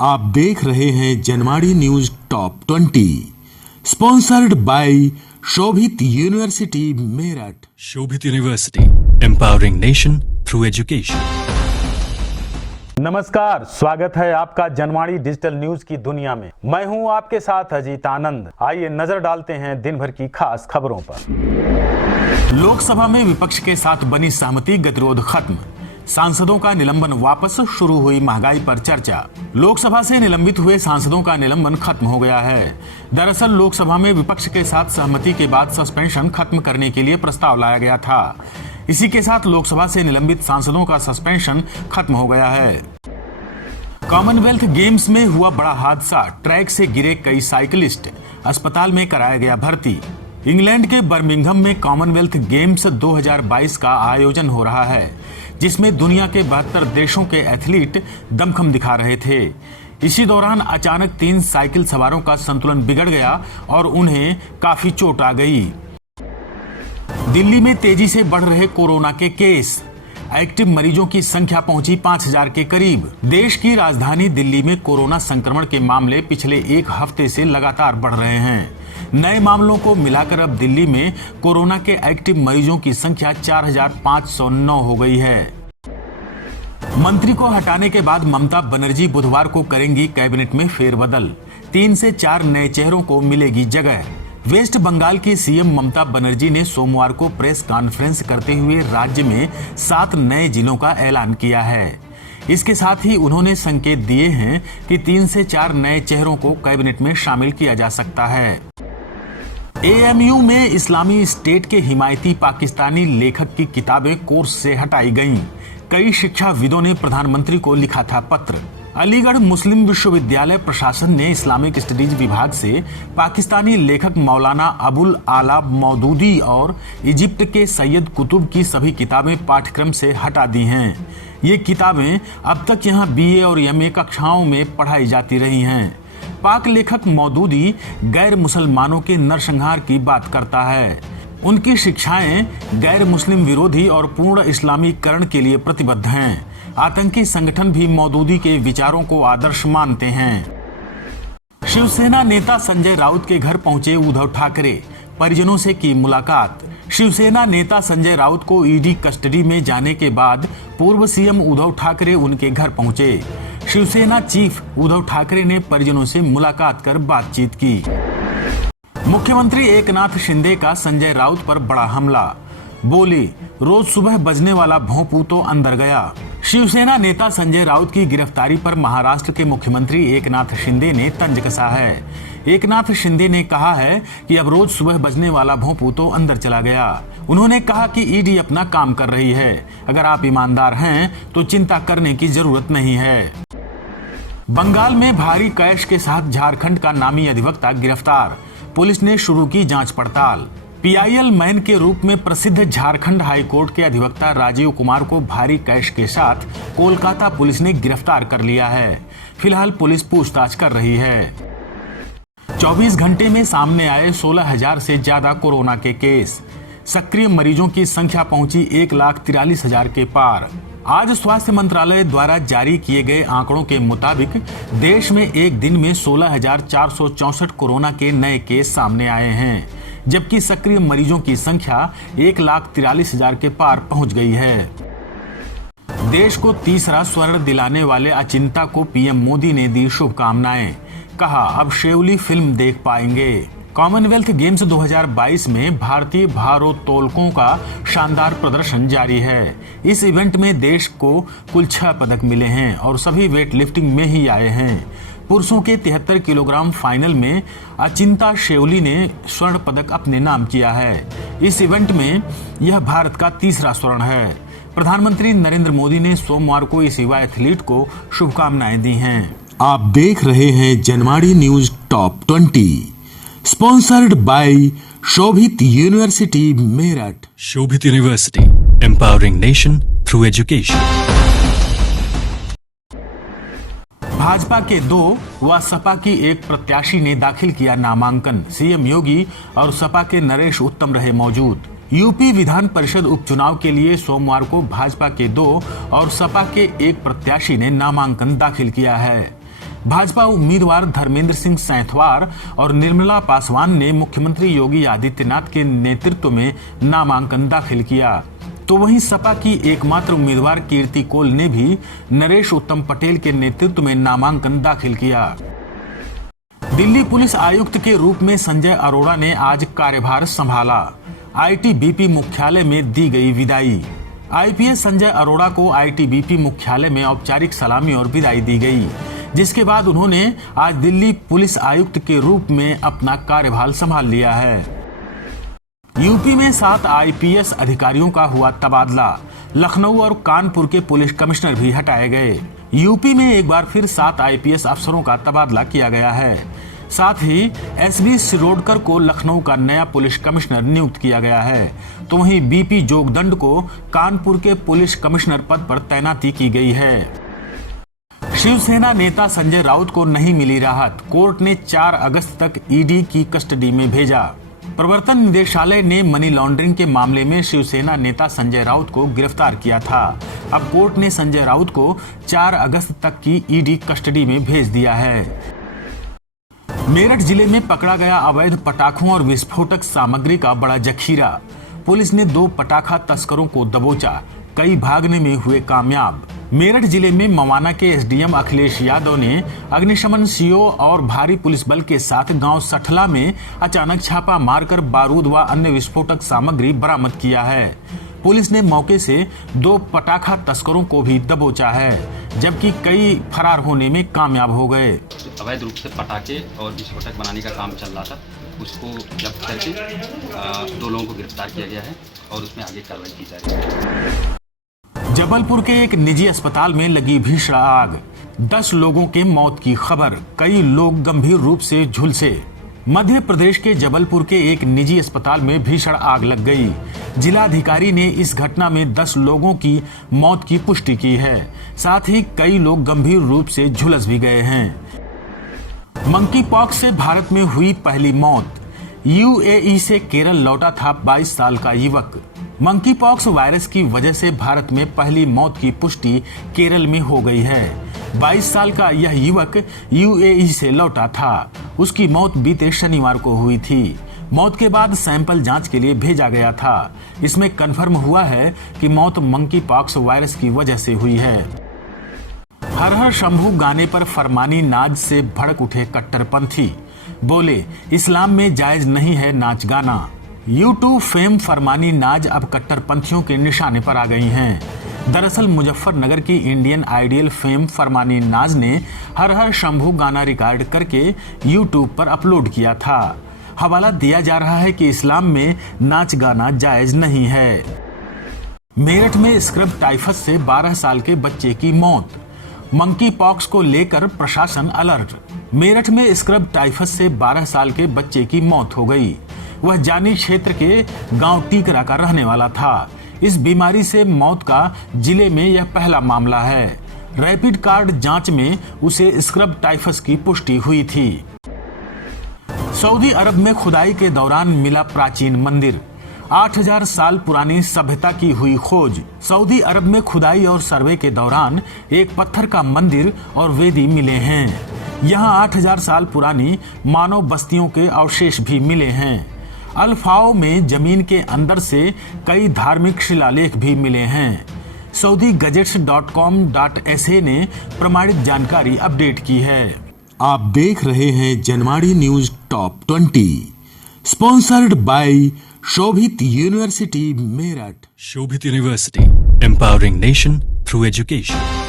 आप देख रहे हैं Janwadi news top 20 sponsored by Shobhit university Meerut. Shobhit university, empowering nation through education. नमस्कार, स्वागत है आपका जनवाड़ी डिजिटल न्यूज की दुनिया में। मैं हूं आपके साथ अजीत आनंद। आइए नजर डालते हैं दिन भर की खास खबरों पर। लोकसभा में विपक्ष के साथ बनी सहमति, गतिरोध खत्म। सांसदों का निलंबन वापस, शुरू हुई महंगाई पर चर्चा। लोकसभा से निलंबित हुए सांसदों का निलंबन खत्म हो गया है। दरअसल लोकसभा में विपक्ष के साथ सहमति के बाद सस्पेंशन खत्म करने के लिए प्रस्ताव लाया गया था। इसी के साथ लोकसभा से निलंबित सांसदों का सस्पेंशन खत्म हो गया है। कॉमनवेल्थ गेम्स में हुआ बड़ा हादसा, ट्रैक से गिरे कई साइकिलिस्ट, अस्पताल में कराया गया भर्ती। इंग्लैंड के बर्मिंघम में कॉमनवेल्थ गेम्स 2022 का आयोजन हो रहा है, जिसमें दुनिया के 72 देशों के एथलीट दमखम दिखा रहे थे। इसी दौरान अचानक 3 साइकिल सवारों का संतुलन बिगड़ गया और उन्हें काफी चोट आ गई। दिल्ली में तेजी से बढ़ रहे कोरोना के केस, एक्टिव मरीजों की संख्या पहुंची 5000 के करीब। देश की राजधानी दिल्ली में कोरोना संक्रमण के मामले पिछले एक हफ्ते से लगातार बढ़ रहे हैं। नए मामलों को मिलाकर अब दिल्ली में कोरोना के एक्टिव मरीजों की संख्या 4509 हो गई है। मंत्री को हटाने के बाद ममता बनर्जी बुधवार को करेंगी कैबिनेट में फेरबदल। 3 से 4 नए चेहरों को मिलेगी जगह। वेस्ट बंगाल की सीएम ममता बनर्जी ने सोमवार को प्रेस कॉन्फ्रेंस करते हुए राज्य में 7 नए जिलों का ऐलान किया है। इसके साथ ही उन्होंने संकेत दिए हैं कि 3 से 4 नए चेहरों को कैबिनेट में शामिल किया जा सकता है। एएमयू में इस्लामी स्टेट के हिमायती पाकिस्तानी लेखक की किताबें कोर्स से हटाई गईं। कई शिक्षाविदों ने प्रधानमंत्री को लिखा था पत्र। अलीगढ़ मुस्लिम विश्वविद्यालय प्रशासन ने इस्लामिक स्टडीज विभाग से पाकिस्तानी लेखक मौलाना अबुल आला मौदूदी और इजिप्ट के सैयद कुतुब की सभी किताबें पाठ्यक्रम से हटा दी हैं। ये किताबें अब तक यहाँ बीए और एमए कक्षाओं में पढ़ाई जाती रही हैं। पाक लेखक मौदूदी गैर मुसलमानों के नरसंहार की बात करता है। उनकी शिक्षाएं गैर मुस्लिम विरोधी और पूर्ण इस्लामीकरण के लिए प्रतिबद्ध हैं। आतंकी संगठन भी मौदूदी के विचारों को आदर्श मानते हैं। शिवसेना नेता संजय राउत के घर पहुंचे उद्धव ठाकरे, परिजनों से की मुलाकात। शिवसेना नेता संजय राउत को ईडी कस्टडी में जाने के बाद पूर्व सीएम उद्धव ठाकरे उनके घर पहुंचे। शिवसेना चीफ उद्धव ठाकरे ने परिजनों से मुलाकात कर बातचीत की। मुख्यमंत्री एकनाथ शिंदे का संजय राउत पर बड़ा हमला, बोले रोज सुबह बजने वाला भोंपू तो अंदर गया। शिवसेना नेता संजय राउत की गिरफ्तारी पर महाराष्ट्र के मुख्यमंत्री एकनाथ शिंदे ने तंज कसा है। एकनाथ शिंदे ने कहा है कि अब रोज सुबह बजने वाला भोंपू तो अंदर चला गया। उन्होंने कहा कि ईडी अपना काम कर रही है। अगर आप ईमानदार हैं तो चिंता करने की जरूरत नहीं है। बंगाल में भारी कैश के साथ झारखंड का नामी अधिवक्ता गिरफ्तार, पुलिस ने शुरू की जांच पड़ताल। पीआईएल मैन के रूप में प्रसिद्ध झारखंड हाईकोर्ट के अधिवक्ता राजीव कुमार को भारी कैश के साथ कोलकाता पुलिस ने गिरफ्तार कर लिया है। फिलहाल पुलिस पूछताछ कर रही है। 24 घंटे में सामने आए 16,000 से ज्यादा कोरोना के केस। सक्रिय मरीजों की संख्या पहुंची 1,43,000 के पार। आज स्वास्थ्य मंत्रालय द्वारा जारी किए गए आंकड़ों के मुताबिक देश में एक दिन में 16,464 कोरोना के नए केस सामने आए हैं, जबकि सक्रिय मरीजों की संख्या 1,43,000 के पार पहुंच गई है। देश को तीसरा स्वर्ण दिलाने वाले अचिंता को पीएम मोदी ने दी शुभकामनाएं। कहा अब शेवली फिल्म देख पाएंगे। कॉमनवेल्थ गेम्स 2022 में भारतीय भारोत्तोलकों का शानदार प्रदर्शन जारी है। इस इवेंट में देश को कुल 6 पदक मिले हैं और सभी वेट लिफ्टिंग में ही आए हैं। पुरुषों के 73 किलोग्राम फाइनल में अचिंता शेवली ने स्वर्ण पदक अपने नाम किया है। इस इवेंट में यह भारत का तीसरा स्वर्ण है। प्रधानमंत्री नरेंद्र मोदी ने सोमवार को इस युवा एथलीट को शुभकामनाएं दी हैं। आप देख रहे हैं Janwadi news top 20 sponsored by Shobhit university Meerut. Shobhit university, empowering nation through education. Bhajpa के 2 व सपा की एक प्रत्याशी ने दाखिल किया नामांकन। सीएम योगी और सपा के नरेश उत्तम रहे मौजूद। यूपी विधान परिषद उपचुनाव के लिए सोमवार को भाजपा के 2 और सपा के एक प्रत्याशी ने नामांकन दाखिल किया है। भाजपा उम्मीदवार धर्मेंद्र सिंह सैंथवार और निर्मला पासवान ने मुख्यमंत्री योगी आदित्यनाथ के नेतृत्व में नामांकन दाखिल किया, तो वहीं सपा की एकमात्र उम्मीदवार कीर्ति कोल ने भी नरेश उत्तम पटेल के नेतृत्व में नामांकन दाखिल किया। दिल्ली पुलिस आयुक्त के रूप में संजय अरोड़ा ने आज कार्यभार संभाला। आईटीबीपी मुख्यालय में दी गई विदाई। आईपीएस संजय अरोड़ा को आईटीबीपी मुख्यालय में औपचारिक सलामी और विदाई दी गई, जिसके बाद उन्होंने आज दिल्ली पुलिस आयुक्त के रूप में अपना कार्यभार संभाल लिया है। यूपी में 7 आईपीएस अधिकारियों का हुआ तबादला। लखनऊ और कानपुर के पुलिस कमिश्नर भी हटाए गए। यूपी में एक बार फिर 7 आईपीएस अफसरों का तबादला किया गया है। साथ ही एसबी शिरोडकर को लखनऊ का नया पुलिस कमिश्नर नियुक्त किया गया है, तो वहीं बीपी जोगदंड को कानपुर के पुलिस कमिश्नर पद पर तैनाती की गई है। शिवसेना नेता संजय राउत को नहीं मिली राहत। कोर्ट ने 4 अगस्त तक ईडी की कस्टडी में भेजा। प्रवर्तन निदेशालय ने मनी लॉन्ड्रिंग के मामले में शिवसेना नेता संजय राउत को गिरफ्तार किया था। अब कोर्ट ने संजय राउत को 4 अगस्त तक की ईडी कस्टडी में भेज दिया है। मेरठ जिले में पकड़ा गया अवैध पटाखों और विस्फोटक सामग्री का बड़ा जखीरा। पुलिस ने 2 पटाखा तस्करों को दबोचा, कई भागने में हुए कामयाब। मेरठ जिले में मवाना के एसडीएम अखिलेश यादव ने अग्निशमन सीओ और भारी पुलिस बल के साथ गांव सठला में अचानक छापा मारकर बारूद व अन्य विस्फोटक सामग्री बरामद किया है। पुलिस ने मौके से 2 पटाखा तस्करों को भी दबोचा है, जबकि कई फरार होने में कामयाब हो गए। अवैध रूप से पटाखे और विस्फोटक बनाने का काम चल रहा था, उसको जब्त करके 2 लोगों को गिरफ्तार किया गया है और उसमें आगे कार्रवाई की जा रही है। जबलपुर के एक निजी अस्पताल में लगी भीषण आग। 10 लोगों के मौत की खबर, कई लोग गंभीर रूप से झुलसे। मध्य प्रदेश के जबलपुर के एक निजी अस्पताल में भीषण आग लग गई। जिलाधिकारी ने इस घटना में 10 लोगों की मौत की पुष्टि की है, साथ ही कई लोग गंभीर रूप से झुलस भी गए हैं। मंकी पॉक्स से भारत में हुई पहली मौत। यूएई से केरल लौटा था 22 साल का युवक। मंकी पॉक्स वायरस की वजह से भारत में पहली मौत की पुष्टि केरल में हो गई है। 22 साल का यह युवक यूएई से लौटा था। उसकी मौत बीते शनिवार को हुई थी। मौत के बाद सैंपल जांच के लिए भेजा गया था। इसमें कन्फर्म हुआ है कि मौत मंकी पॉक्स वायरस की वजह से हुई है। हर हर शंभू गाने पर फरमानी नाच से भड़क उठे कट्टरपंथी। बोले, इस्लाम में जायज नहीं है नाच गाना। यूट्यूब फेम फरमानी नाज अब कट्टरपंथियों के निशाने पर आ गई हैं। दरअसल मुजफ्फरनगर की इंडियन आइडियल फेम फरमानी नाज ने हर हर शंभू गाना रिकॉर्ड करके यूट्यूब पर अपलोड किया था। हवाला दिया जा रहा है कि इस्लाम में नाच गाना जायज नहीं है। मेरठ में स्क्रब टाइफस से 12 साल के बच्चे की मौत। मंकी पॉक्स को लेकर प्रशासन अलर्ट। मेरठ में स्क्रब टाइफस से 12 साल के बच्चे की मौत हो गई। वह जानी क्षेत्र के गांव टीकरा का रहने वाला था। इस बीमारी से मौत का जिले में यह पहला मामला है। रैपिड कार्ड जांच में उसे स्क्रब टाइफस की पुष्टि हुई थी। सऊदी अरब में खुदाई के दौरान मिला प्राचीन मंदिर। 8000 साल पुरानी सभ्यता की हुई खोज। सऊदी अरब में खुदाई और सर्वे के दौरान एक पत्थर का मंदिर और वेदी मिले हैं। यहाँ 8000 साल पुरानी मानव बस्तियों के अवशेष भी मिले हैं। अल्फाओ में जमीन के अंदर से कई धार्मिक शिलालेख भी मिले हैं। सऊदी गजेट्स.com.sa ने प्रमाणित जानकारी अपडेट की है। आप देख रहे हैं Janwadi news top 20, sponsored by Shobhit university Meerut. Shobhit University, empowering nation through education.